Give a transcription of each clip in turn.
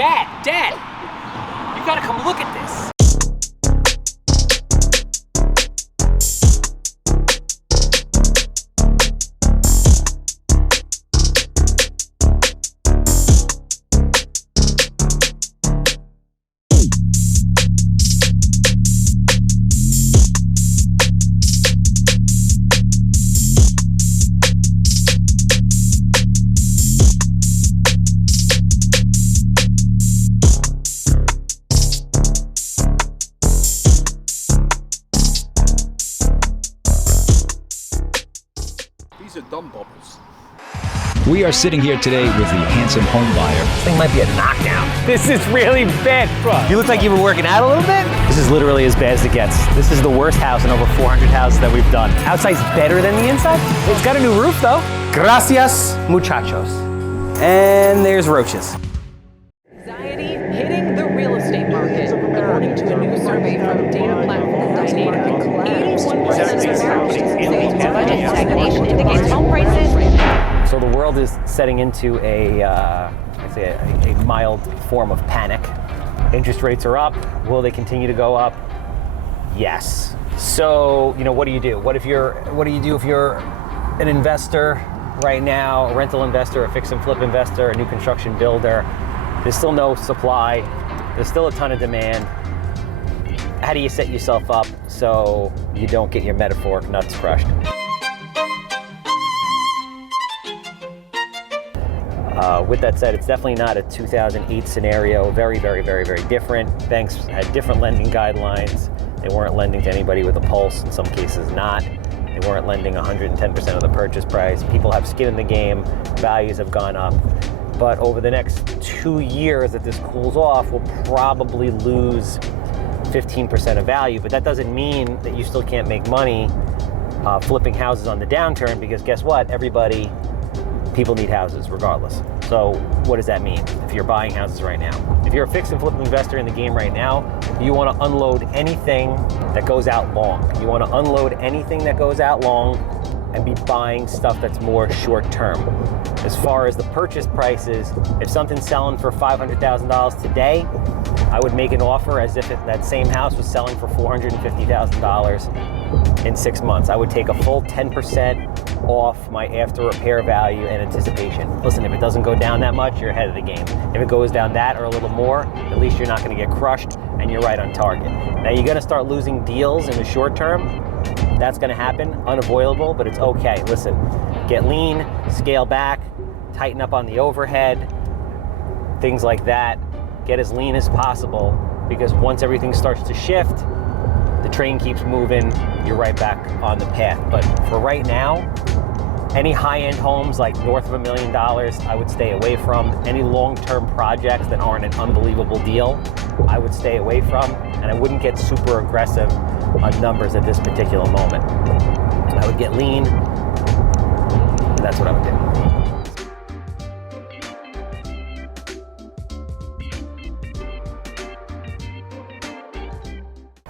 Dad, you gotta come look at this. These are dumb bubbles. We are sitting here today with the Handsome Homebuyer. This thing might be a knockdown. This is really bad. You look like you've been working out a little bit. This is literally as bad as it gets. This is the worst house in over 400 houses that we've done. Outside's better than the inside. It's got a new roof though. Gracias, muchachos. And there's roaches. Anxiety hitting the real estate market. According to a new survey from data platform Dynamic, 81% of Americans say budget stagnation indicates home prices. So the world is setting into a mild form of panic. Interest rates are up. Will they continue to go up? Yes. So, what do you do? What do you do if you're an investor right now, a rental investor, a fix and flip investor, a new construction builder? There's still no supply. There's still a ton of demand. How do you set yourself up so you don't get your metaphoric nuts crushed? With that said, it's definitely not a 2008 scenario. Very, very, very, very different. Banks had different lending guidelines. They weren't lending to anybody with a pulse, in some cases not. They weren't lending 110% of the purchase price. People have skin in the game. Values have gone up. But over the next 2 years that this cools off, we'll probably lose 15% of value. But that doesn't mean that you still can't make money flipping houses on the downturn, because guess what? People need houses regardless. So what does that mean if you're buying houses right now? If you're a fix and flip investor in the game right now, you want to unload anything that goes out long. You want to unload anything that goes out long and be buying stuff that's more short term. As far as the purchase prices, if something's selling for $500,000 today, I would make an offer as if that same house was selling for $450,000 in 6 months. I would take a full 10% off my after repair value and anticipation. Listen, if it doesn't go down that much, you're ahead of the game. If it goes down that or a little more, at least you're not going to get crushed and you're right on target. Now you're going to start losing deals in the short term. That's going to happen, unavoidable, but it's okay. Listen, get lean, scale back, tighten up on the overhead, things like that. Get as lean as possible, because once everything starts to shift, the train keeps moving, you're right back on the path. But for right now, any high-end homes like north of $1 million, I would stay away from. Any long-term projects that aren't an unbelievable deal, I would stay away from. And I wouldn't get super aggressive on numbers at this particular moment. I would get lean, and that's what I would do.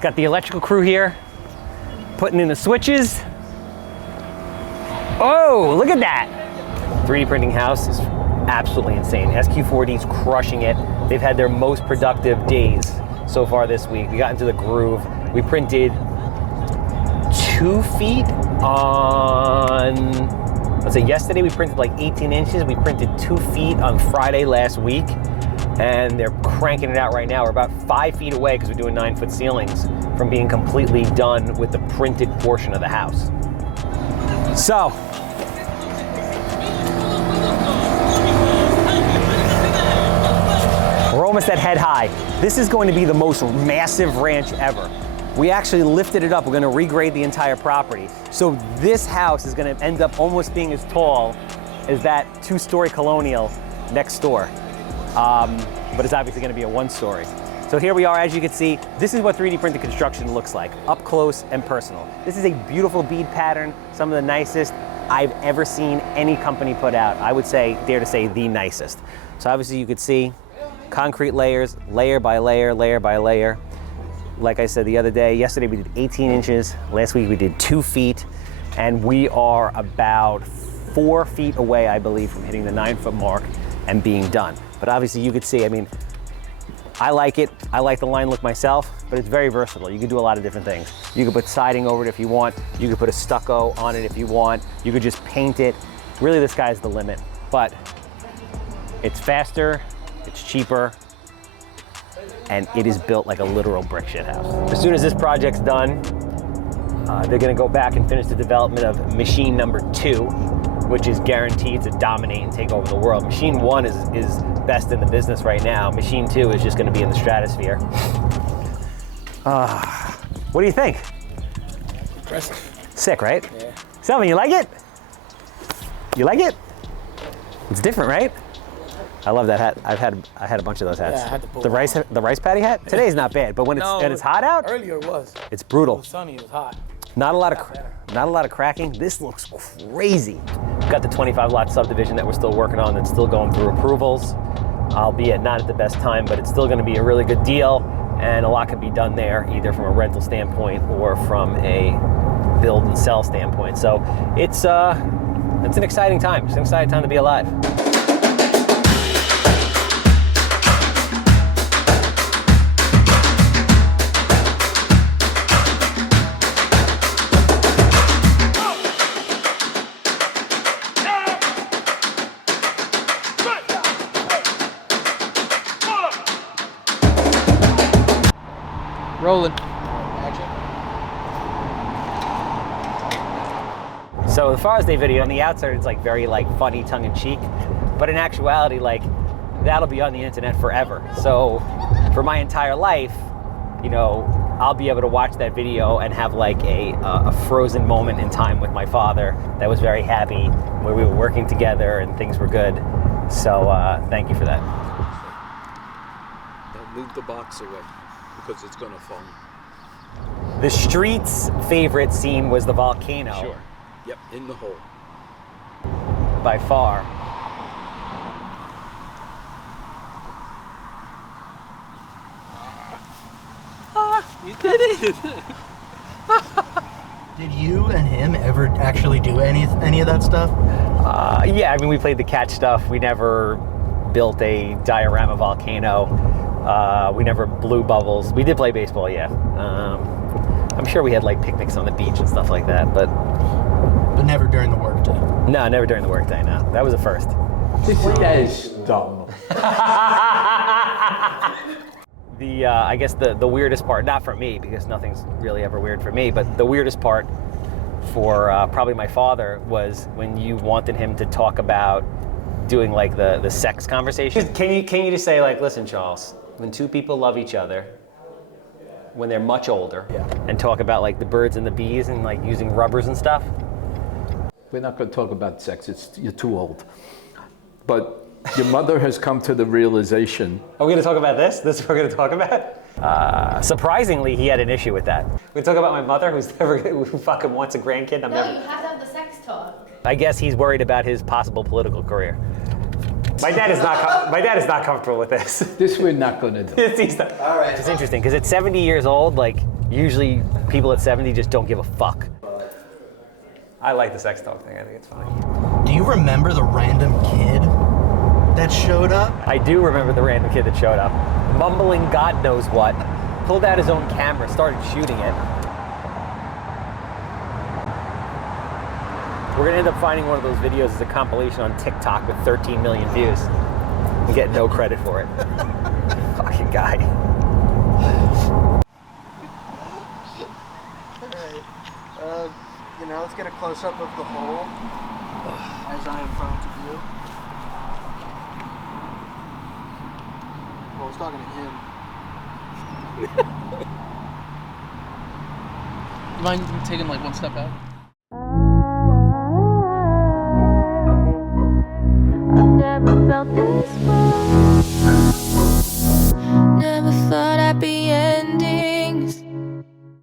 Got the electrical crew here, putting in the switches. Oh, look at that. 3D printing house is absolutely insane. SQ4D is crushing it. They've had their most productive days so far this week. We got into the groove. We printed 2 feet on, let's say yesterday we printed like 18 inches. We printed 2 feet on Friday last week. And they're cranking it out right now. We're about 5 feet away, because we're doing 9-foot ceilings, from being completely done with the printed portion of the house. So, we're almost at head high. This is going to be the most massive ranch ever. We actually lifted it up. We're going to regrade the entire property. So this house is going to end up almost being as tall as that 2-story colonial next door. But it's obviously going to be a 1-story. So here we are, as you can see, this is what 3D printed construction looks like, up close and personal. This is a beautiful bead pattern, some of the nicest I've ever seen any company put out. I would say, dare to say, the nicest. So obviously you could see concrete layers, layer by layer, layer by layer. Like I said the other day, yesterday we did 18 inches, last week we did 2 feet, and we are about 4 feet away, I believe, from hitting the 9-foot mark and being done. But obviously you could see, I like it. I like the line look myself, but it's very versatile. You can do a lot of different things. You could put siding over it if you want. You could put a stucco on it if you want. You could just paint it. Really, the sky's the limit. But it's faster, it's cheaper, and it is built like a literal brick shit house. As soon as this project's done, they're gonna go back and finish the development of machine number 2, which is guaranteed to dominate and take over the world. Machine 1 is best in the business right now. Machine 2 is just gonna be in the stratosphere. What do you think? Impressive. Sick, right? Yeah. Selby, you like it? You like it? It's different, right? I love that hat. I had a bunch of those hats. Yeah, I had to pull the rice patty hat. Today's not bad, but when it's hot out, earlier it was. It's brutal. It was sunny. It was hot. Not a lot of cracking. This looks crazy. We've got the 25 lot subdivision that we're still working on that's still going through approvals, albeit not at the best time, but it's still going to be a really good deal, and a lot can be done there, either from a rental standpoint or from a build and sell standpoint. So it's an exciting time. It's an exciting time to be alive. Rolling. So the Father's Day video, on the outside, it's like very like funny, tongue-in-cheek, but in actuality, like that'll be on the internet forever. So for my entire life, you know, I'll be able to watch that video and have like a frozen moment in time with my father that was very happy, where we were working together and things were good. So thank you for that. Don't move the box away because it's going to fall. The street's favorite scene was the volcano. Sure. Yep, in the hole. By far. You did it. Did you and him ever actually do any of that stuff? Yeah, I mean, we played the catch stuff. We never built a diorama volcano. We never blew bubbles. We did play baseball, yeah. I'm sure we had like picnics on the beach and stuff like that, but never during the workday. no, never during the workday, no. That was a first. This guy's dumb. I guess the weirdest part, not for me, because nothing's really ever weird for me, but the weirdest part for probably my father was when you wanted him to talk about doing like the sex conversation. Can you just say like, listen, Charles, when two people love each other, when they're much older, and talk about like the birds and the bees and like using rubbers and stuff? We're not going to talk about sex. You're too old. But your mother has come to the realization. Are we going to talk about this? This is what we're going to talk about? Surprisingly, he had an issue with that. We talk about my mother, who fucking wants a grandkid. You have to have the sex talk. I guess he's worried about his possible political career. My dad is not comfortable with this. This we're not going to do. All right. It's interesting because at 70 years old, like usually people at 70 just don't give a fuck. I like the sex talk thing. I think it's funny. Do you remember the random kid that showed up? I do remember the random kid that showed up, mumbling God knows what, pulled out his own camera, started shooting it. We're gonna end up finding one of those videos as a compilation on TikTok with 13 million views and get no credit for it. Fucking guy. Alright, let's get a close-up of the hole as I am prone to view. Well, I was talking to him. You mind taking like one step out? I've never felt this way.